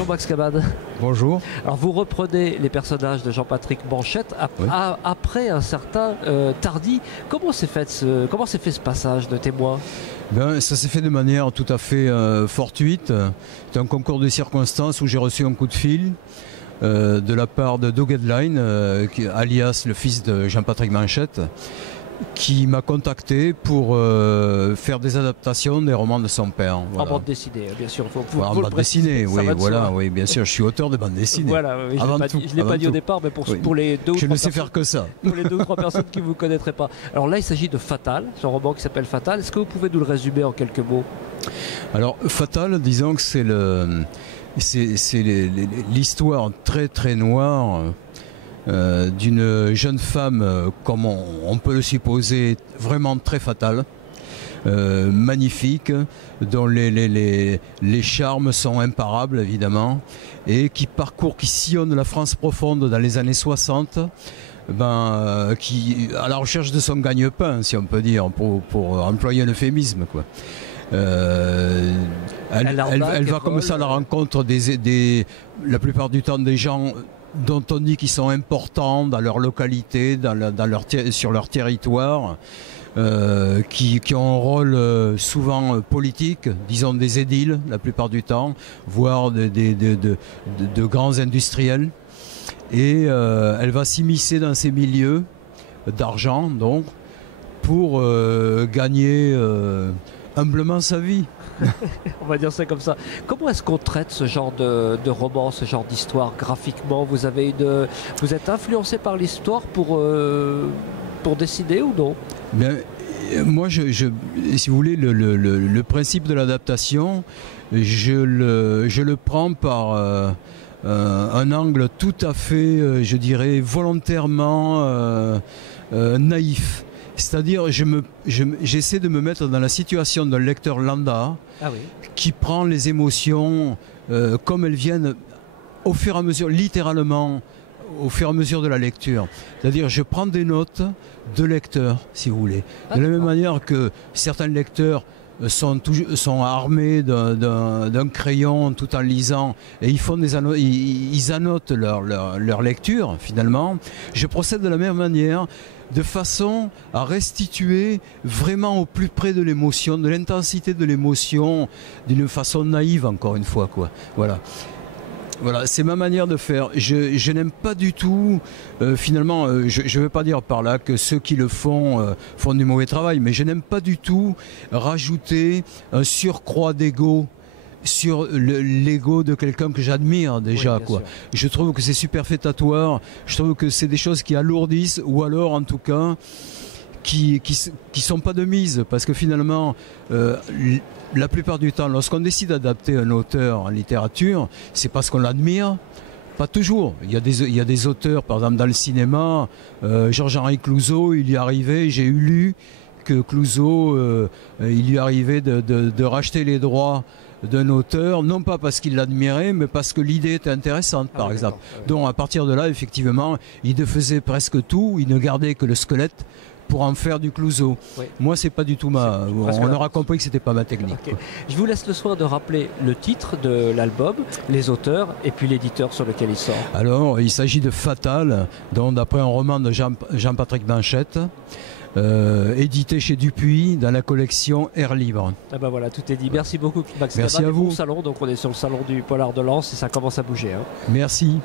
Bonjour Max Cabane. Bonjour. Alors vous reprenez les personnages de Jean-Patrick Manchette après un certain Tardy. Comment s'est fait ce passage de témoin? Ben, ça s'est fait de manière tout à fait fortuite. C'est un concours de circonstances où j'ai reçu un coup de fil de la part de Doug Headline, alias le fils de Jean-Patrick Manchette, qui m'a contacté pour faire des adaptations des romans de son père. Voilà. En bande dessinée, bien sûr. En bande dessinée, oui, voilà, oui, bien sûr. Je suis auteur de bande dessinée. Voilà, oui, je ne l'ai pas dit au départ, mais pour les deux ou je trois ne sais faire que ça. Pour les 2 ou 3 personnes qui ne vous connaîtraient pas. Alors là, il s'agit de Fatal, ce roman qui s'appelle Fatal. Est-ce que vous pouvez nous le résumer en quelques mots? Alors, Fatal, disons que c'est l'histoire très très noire d'une jeune femme, comme on peut le supposer, vraiment très fatale, magnifique, dont les charmes sont imparables évidemment, et qui sillonne la France profonde dans les années 60, qui à la recherche de son gagne-pain, si on peut dire, pour employer un euphémisme, quoi. Elle va comme ça à la rencontre la plupart du temps des gens dont on dit qu'ils sont importants dans leur localité, sur leur territoire, qui ont un rôle souvent politique, disons des édiles la plupart du temps, voire de grands industriels. Et elle va s'immiscer dans ces milieux d'argent, donc, pour gagner humblement sa vie. On va dire ça comme ça. Comment est-ce qu'on traite ce genre de roman, ce genre d'histoire graphiquement? Vous êtes influencé par l'histoire pour dessiner ou non? Bien, moi, si vous voulez, le principe de l'adaptation, je le prends par un angle tout à fait, je dirais, volontairement naïf. C'est-à-dire, j'essaie de me mettre dans la situation d'un lecteur lambda qui prend les émotions comme elles viennent au fur et à mesure, littéralement, au fur et à mesure de la lecture. C'est-à-dire, je prends des notes de lecteur, si vous voulez. De la même manière que certains lecteurs sont armés d'un crayon tout en lisant et ils annotent leur lecture finalement. Je procède de la même manière, de façon à restituer vraiment au plus près de l'émotion, de l'intensité de l'émotion, d'une façon naïve encore une fois, quoi. Voilà. Voilà, c'est ma manière de faire. Je n'aime pas du tout, finalement, je ne veux pas dire par là que ceux qui le font font du mauvais travail, mais je n'aime pas du tout rajouter un surcroît d'ego sur l'ego de quelqu'un que j'admire déjà, oui, quoi. Je trouve que c'est superfétatoire, je trouve que c'est des choses qui alourdissent, ou alors en tout cas qui sont pas de mise, parce que finalement la plupart du temps, lorsqu'on décide d'adapter un auteur en littérature, c'est parce qu'on l'admire. Pas toujours. Il y a des auteurs, par exemple dans le cinéma, Georges-Henri Clouzot, il y arrivait, j'ai lu que Clouzot, il lui arrivait de racheter les droits d'un auteur, non pas parce qu'il l'admirait, mais parce que l'idée était intéressante, par exemple. Donc à partir de là, effectivement, il faisait presque tout, il ne gardait que le squelette pour en faire du Clouzot. Oui. Moi, c'est pas du tout on aura compris que c'était pas ma technique. Okay. Je vous laisse le soin de rappeler le titre de l'album, les auteurs et puis l'éditeur sur lequel il sort. Alors, il s'agit de Fatal, donc d'après un roman de Jean-Patrick Manchette, édité chez Dupuis dans la collection Air Libre. Ah ben voilà, tout est dit. Merci beaucoup, Max. Merci à vous. Salon, donc on est sur le salon du Polar de Lens et ça commence à bouger. Hein. Merci.